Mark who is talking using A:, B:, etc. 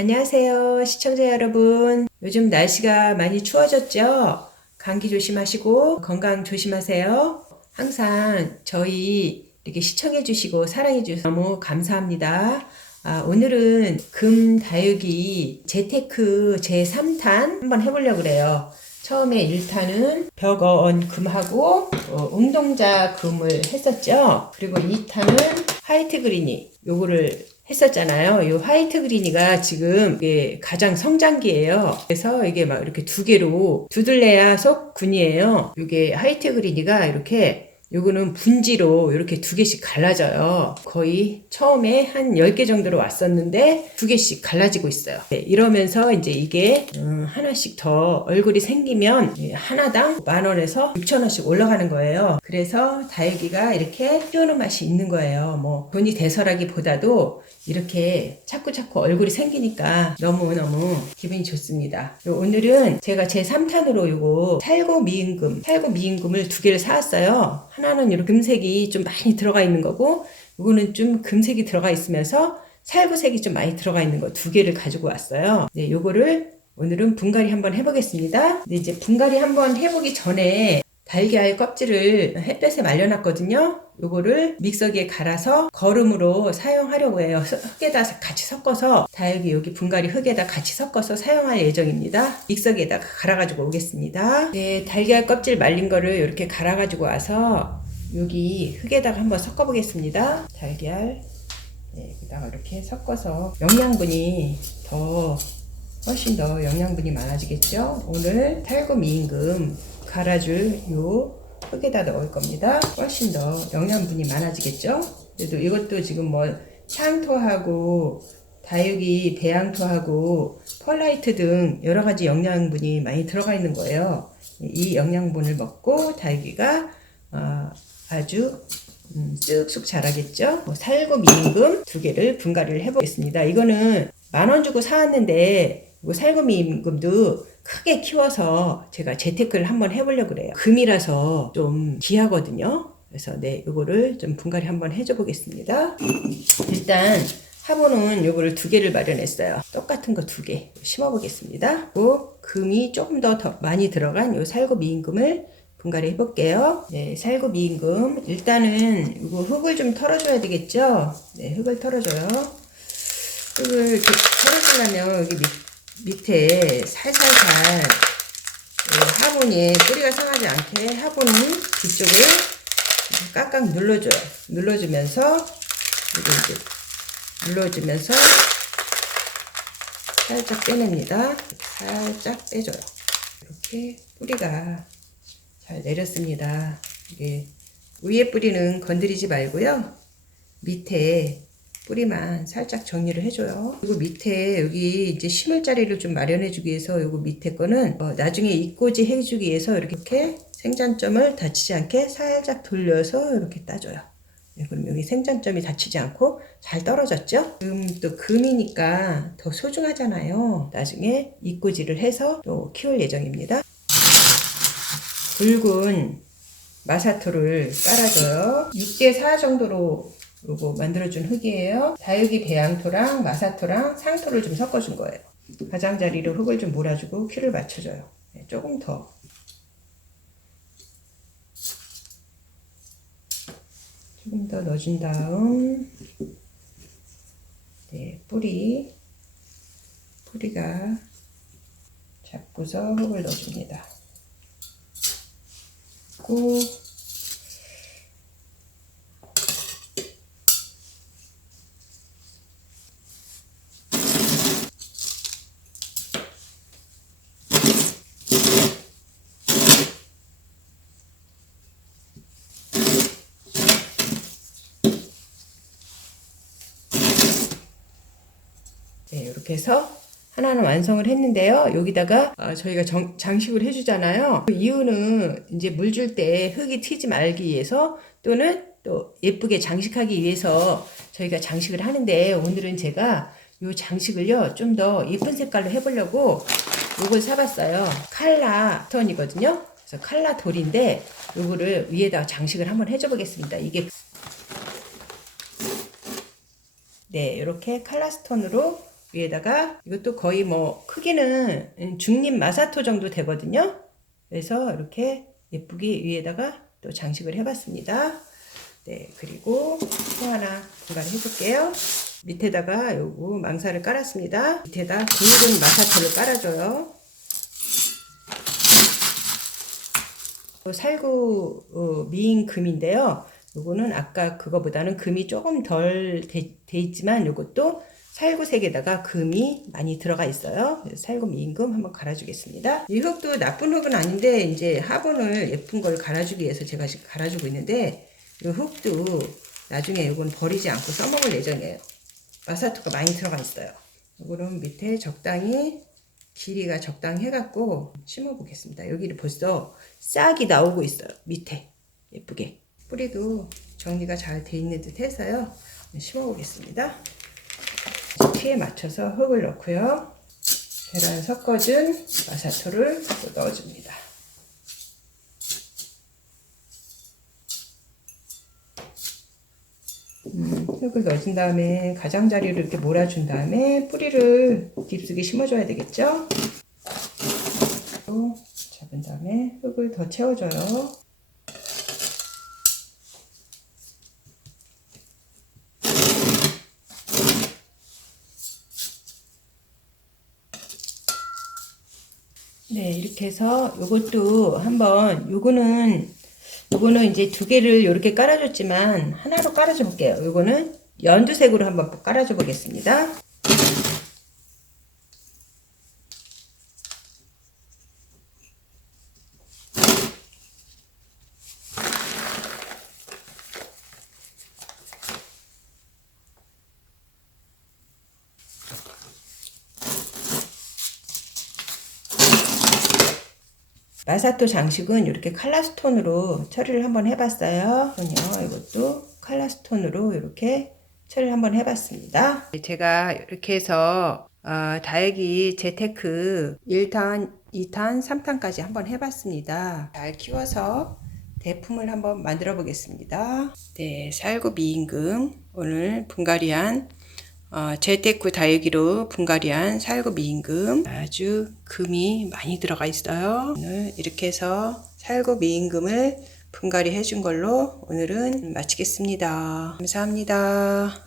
A: 안녕하세요, 시청자 여러분. 요즘 날씨가 많이 추워졌죠? 감기 조심하시고 건강 조심하세요. 항상 저희 이렇게 시청해 주시고 사랑해 주셔서 너무 감사합니다. 아, 오늘은 금 다육이 재테크 제3탄 한번 해보려고 그래요. 처음에 1탄은 벽어언 금하고 어, 운동자 금을 했었죠. 그리고 2탄은 화이트 그린이 요거를 했었잖아요. 이 화이트 그린이가 지금 이게 가장 성장기예요. 그래서 이게 막 이렇게 두 개로 두들레야 속군이에요. 이게 화이트 그린이가 이렇게 요거는 분지로 이렇게 두 개씩 갈라져요. 거의 처음에 한 10개 정도로 왔었는데 두 개씩 갈라지고 있어요. 네, 이러면서 이제 이게 음, 하나씩 더 얼굴이 생기면 예, 하나당 만 원에서 6천 원씩 올라가는 거예요. 그래서 다육이가 이렇게 키우는 맛이 있는 거예요. 뭐 돈이 대설하기보다도 이렇게 자꾸 자꾸 얼굴이 생기니까 너무너무 기분이 좋습니다. 요 오늘은 제가 제 3탄으로 요거 살구 미임금, 살구 미임금을 두 개를 사왔어요. 하나는 이렇게 금색이 좀 많이 들어가 있는 거고, 요거는 좀 금색이 들어가 있으면서 살구색이 좀 많이 들어가 있는 거 두 개를 가지고 왔어요. 네, 요거를 오늘은 분갈이 한번 해보겠습니다. 이제 분갈이 한번 해보기 전에 달걀 껍질을 햇볕에 말려놨거든요. 요거를 믹서기에 갈아서 거름으로 사용하려고 해요. 흙에다 같이 섞어서 다육이 여기 분갈이 흙에다 같이 섞어서 사용할 예정입니다. 믹서기에다 갈아가지고 오겠습니다. 네, 달걀 껍질 말린 거를 이렇게 갈아가지고 와서 여기 흙에다가 한번 섞어보겠습니다. 달걀 네, 여기다가 이렇게 섞어서 영양분이 더 훨씬 더 영양분이 많아지겠죠? 오늘 탈구 미임금 갈아줄 요 흙에다 넣을 겁니다. 훨씬 더 영양분이 많아지겠죠? 그래도 이것도 지금 뭐 향토하고 다육이 배양토하고 펄라이트 등 여러 가지 영양분이 많이 들어가 있는 거예요. 이 영양분을 먹고 다육이가 어, 아주 음, 쑥쑥 자라겠죠? 뭐 살구 미임금 두 개를 분갈이를 해보겠습니다. 이거는 만 원 주고 사왔는데 이거 살구 미임금도 크게 키워서 제가 재테크를 한번 해보려고 그래요. 금이라서 좀 귀하거든요. 그래서 네, 요거를 좀 분갈이 한번 해줘 보겠습니다. 일단 화분은 요거를 두 개를 마련했어요. 똑같은 거 두 개 심어 보겠습니다. 그리고 금이 조금 더, 더 많이 들어간 요 살구 미임금을 분갈이 해볼게요. 네, 살구 미임금. 일단은 이거 흙을 좀 털어줘야 되겠죠? 네, 흙을 털어줘요. 흙을 털어주려면 여기 밑, 밑에 살살살 네, 화분이 뿌리가 상하지 않게 화분 뒤쪽을 깍깍 눌러줘요. 눌러주면서 이제 눌러주면서 살짝 빼냅니다. 살짝 빼줘요. 이렇게 뿌리가 잘 내렸습니다. 이게 위에 뿌리는 건드리지 말고요. 밑에 뿌리만 살짝 정리를 해줘요. 그리고 밑에 여기 이제 심을 자리를 좀 마련해주기 위해서 요거 밑에 거는 어, 나중에 입꽂이 해주기 위해서 이렇게 생장점을 다치지 않게 살짝 돌려서 이렇게 따줘요. 네, 그럼 여기 생장점이 다치지 않고 잘 떨어졌죠? 금또 금이니까 더 소중하잖아요. 나중에 입꽂이를 해서 또 키울 예정입니다. 굵은 마사토를 깔아줘요. 6대4 정도로 요거 만들어준 흙이에요. 다육이 배양토랑 마사토랑 상토를 좀 섞어준 거예요. 가장자리로 흙을 좀 몰아주고 키를 맞춰줘요. 네, 조금 더. 조금 더 넣어준 다음 네, 뿌리 뿌리가 잡고서 흙을 넣어줍니다. 고 네, 이렇게 해서 하나는 완성을 했는데요. 여기다가 어, 저희가 정- 장식을 해주잖아요. 그 이유는 이제 물 줄 때 흙이 튀지 말기 위해서 또는 또 예쁘게 장식하기 위해서 저희가 장식을 하는데 오늘은 제가 이 장식을요 좀 더 예쁜 색깔로 해보려고 이걸 사봤어요. 칼라 톤이거든요. 그래서 칼라 돌인데 요거를 위에다 장식을 한번 해줘 보겠습니다. 이게 네, 이렇게 칼라 스톤으로 위에다가 이것도 거의 뭐 크기는 중립 마사토 정도 되거든요. 그래서 이렇게 예쁘게 위에다가 또 장식을 해봤습니다. 네, 그리고 또 하나 분갈이 해볼게요. 밑에다가 요거 망사를 깔았습니다. 밑에다 굵은 마사토를 깔아줘요. 또 살구 어, 미인 금인데요. 요거는 아까 그거보다는 금이 조금 덜 돼 있지만 요것도 살구색에다가 금이 많이 들어가 있어요. 살구 미인금 한번 갈아주겠습니다. 이 흙도 나쁜 흙은 아닌데 이제 화분을 예쁜 걸 갈아주기 위해서 제가 지금 갈아주고 있는데 이 흙도 나중에 이건 버리지 않고 써먹을 예정이에요. 마사토가 많이 들어가 있어요. 이거는 밑에 적당히 길이가 적당히 해갖고 심어보겠습니다. 여기를 벌써 싹이 나오고 있어요. 밑에 예쁘게 뿌리도 정리가 잘 돼 있는 듯 해서요. 심어보겠습니다. 키에 맞춰서 흙을 넣고요. 계란 섞어준 마사토를 또 넣어줍니다. 음, 흙을 넣어준 다음에 가장자리를 이렇게 몰아준 다음에 뿌리를 깊숙이 심어줘야 되겠죠? 또 잡은 다음에 흙을 더 채워줘요. 이렇게 해서 요것도 한번 요거는 요거는 이제 두 개를 이렇게 깔아줬지만 하나로 깔아줘 볼게요. 요거는 연두색으로 한번 깔아줘 보겠습니다. 마사토 장식은 이렇게 칼라스톤으로 처리를 한번 해봤어요. 이것도 칼라스톤으로 이렇게 처리를 한번 해봤습니다. 제가 이렇게 해서 어, 다육이 재테크 1탄, 2탄, 3탄까지 한번 해봤습니다. 잘 키워서 대품을 한번 만들어 보겠습니다. 네, 살구 미임금 오늘 분갈이한 어, 재테크 다육이로 분갈이한 살구 미임금 아주 금이 많이 들어가 있어요. 오늘 이렇게 해서 살구 미임금을 분갈이 해준 걸로 오늘은 마치겠습니다. 감사합니다.